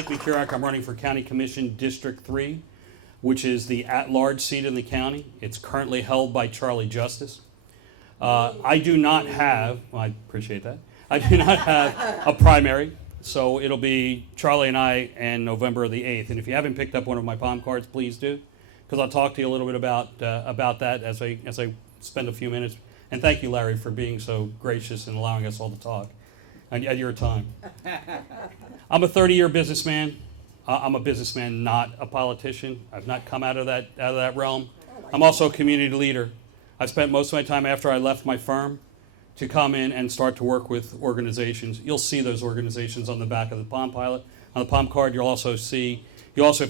Mike Mikurak. I'm running for County Commission District 3, which is the at-large seat in the county. It's currently held by Charlie Justice. I do not have, well, I appreciate that. I do not have a primary, so it'll be Charlie and I and November the 8th. And if you haven't picked up one of my palm cards, please do, because I'll talk to you a little bit about that as I spend a few minutes. And thank you, Larry, for being so gracious and allowing us all to talk at your time. I'm a 30-year businessman. I'm a businessman, not a politician. I've not come out of that realm. I'm also a community leader. I spent most of my time after I left my firm to come in and start to work with organizations. You'll see those organizations on the back of the Palm Pilot. On the Palm card, you'll also, if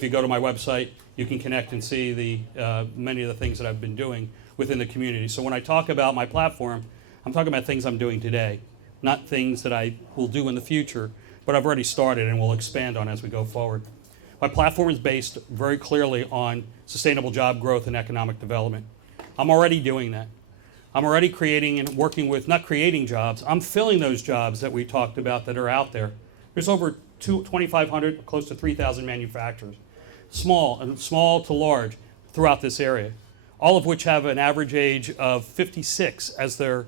you go to my website, you can connect and see the many of the things that I've been doing within the community. So when I talk about my platform, I'm talking about things I'm doing today, not things that I will do in the future, but I've already started and will expand on as we go forward. My platform is based very clearly on sustainable job growth and economic development. I'm already doing that. I'm already creating and working with, not creating jobs, I'm filling those jobs that we talked about that are out there. There's over 2,500, close to 3,000 manufacturers, small to large, throughout this area, all of which have an average age of 56 as their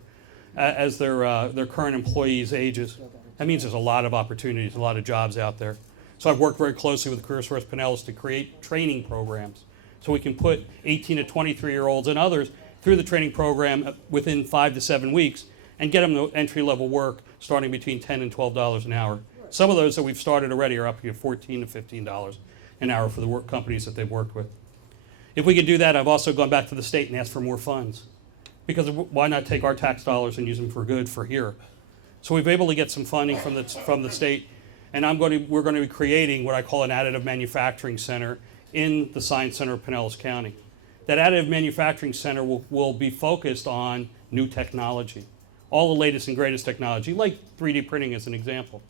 current employees' ages. That means there's a lot of opportunities, a lot of jobs out there. So I've worked very closely with Career Source Pinellas to create training programs so we can put 18 to 23-year-olds and others through the training program within 5 to 7 weeks and get them to entry-level work starting between $10 and $12 an hour. Some of those that we've started already are up to $14 to $15 an hour for the work companies that they've worked with. If we could do that, I've also gone back to the state and asked for more funds. Because why not take our tax dollars and use them for good for here? So we've been able to get some funding from the state, and we're going to be creating what I call an additive manufacturing center in the Science Center of Pinellas County. That additive manufacturing center will be focused on new technology, all the latest and greatest technology, like 3D printing as an example.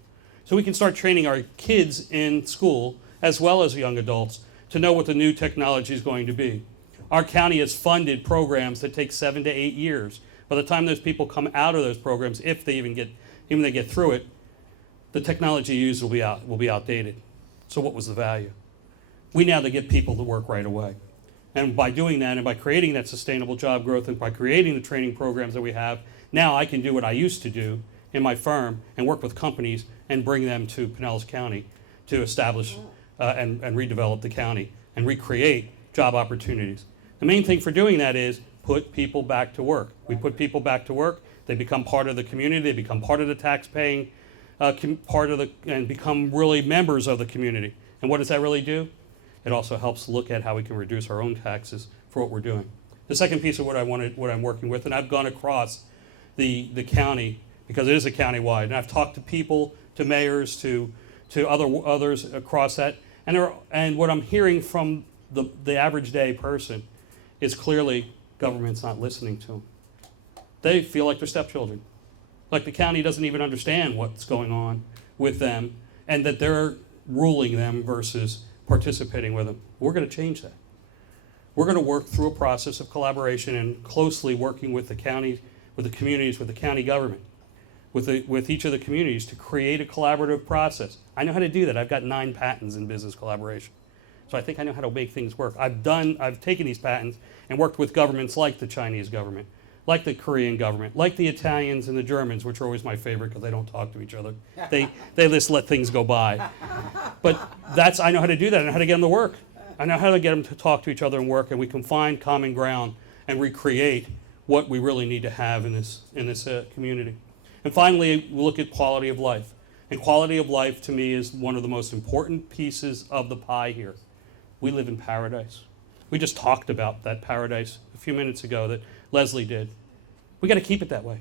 So we can start training our kids in school, as well as young adults, to know what the new technology is going to be. Our county has funded programs that take 7 to 8 years. By the time those people come out of those programs, if they even get through it, the technology used will be outdated. So what was the value? We now to get people to work right away. And by doing that, and by creating that sustainable job growth, and by creating the training programs that we have, now I can do what I used to do in my firm and work with companies and bring them to Pinellas County to establish and redevelop the county and recreate job opportunities. The main thing for doing that is put people back to work. We put people back to work, they become part of the community, they become part of the tax-paying and become really members of the community. And what does that really do? It also helps look at how we can reduce our own taxes for what we're doing. The second piece of what I'm working with, and I've gone across the county because it is a county-wide, and I've talked to people, to mayors, to others across that, and what I'm hearing from the average day person is clearly government's not listening to them. They feel like they're stepchildren. Like the county doesn't even understand what's going on with them and that they're ruling them versus participating with them. We're going to change that. We're going to work through a process of collaboration and closely working with the county, with the communities, with the county government, with each of the communities to create a collaborative process. I know how to do that. I've got 9 patents in business collaboration. So I think I know how to make things work. I've taken these patents and worked with governments like the Chinese government, like the Korean government, like the Italians and the Germans, which are always my favorite because they don't talk to each other. They just let things go by. But I know how to do that. I know how to get them to work. I know how to get them to talk to each other and work, and we can find common ground and recreate what we really need to have in this community. And finally, we look at quality of life. And quality of life, to me, is one of the most important pieces of the pie here. We live in paradise. We just talked about that paradise a few minutes ago that Leslie did. We got to keep it that way.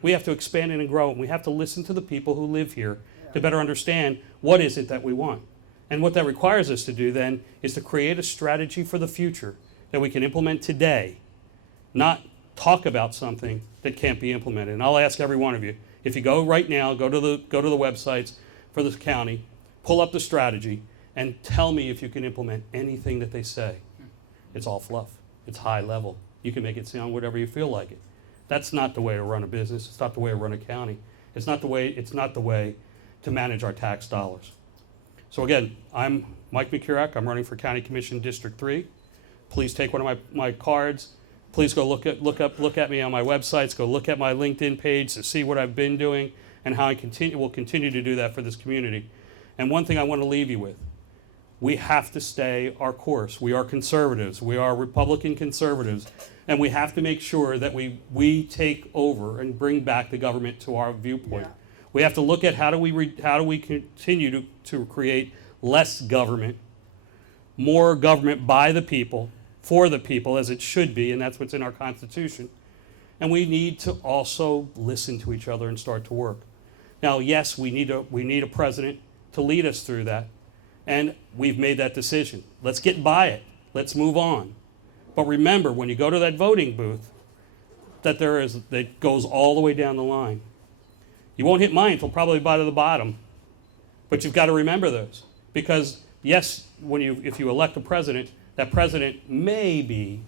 We have to expand it and grow it. We have to listen to the people who live here to better understand what is it that we want. And what that requires us to do then is to create a strategy for the future that we can implement today, not talk about something that can't be implemented. And I'll ask every one of you, if you go right now, go to the websites for this county, pull up the strategy, and tell me if you can implement anything that they say. It's all fluff. It's high level. You can make it sound whatever you feel like it. That's not the way to run a business. It's not the way to run a county. It's not the way to manage our tax dollars. So again, I'm Mike Mikurak. I'm running for County Commission District 3. Please take one of my cards. Please go look at me on my websites. Go look at my LinkedIn page to see what I've been doing and how I will continue to do that for this community. And one thing I want to leave you with, we have to stay our course. We are conservatives. We are Republican conservatives. And we have to make sure that we take over and bring back the government to our viewpoint. Yeah. We have to look at how do we continue to create less government, more government by the people, for the people, as it should be, and that's what's in our Constitution. And we need to also listen to each other and start to work. Now, yes, we need a president to lead us through that, and we've made that decision. Let's get by it. Let's move on. But remember, when you go to that voting booth, that goes all the way down the line. You won't hit mine until probably by the bottom, but you've got to remember those. Because yes, if you elect a president, that president may be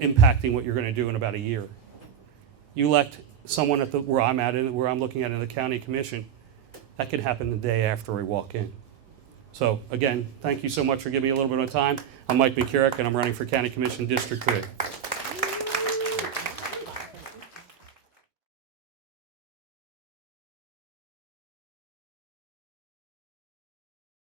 impacting what you're going to do in about a year. You elect someone where I'm looking at in the county commission, that could happen the day after we walk in. So again, thank you so much for giving me a little bit of time. I'm Mike Mikurak, and I'm running for County Commission District 3.